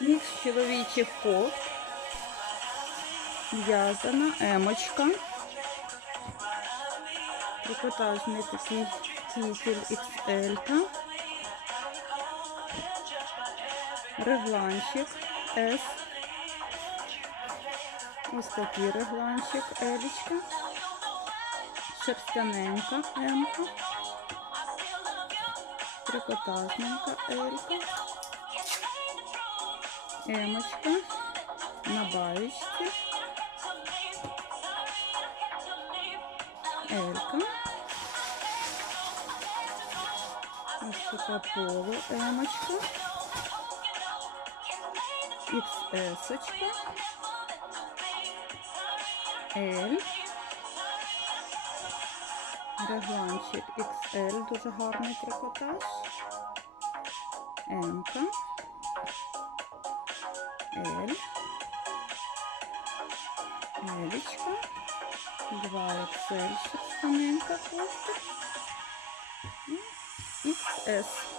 Мікс чоловічих кофт. В'язана, емочка. Трикотажний такий кітель XL. Регланчик S. Ось такий регланчик Елічка. Шерстяненька М-ка. Трикотажненька Елька. Емочка. На баєчці. Елька. Ось така полу Емочка. L. Регланчик XL, дуже гарний трикотаж. М. L. Елічка. 2 XL, шерстяненька кофта. И XS.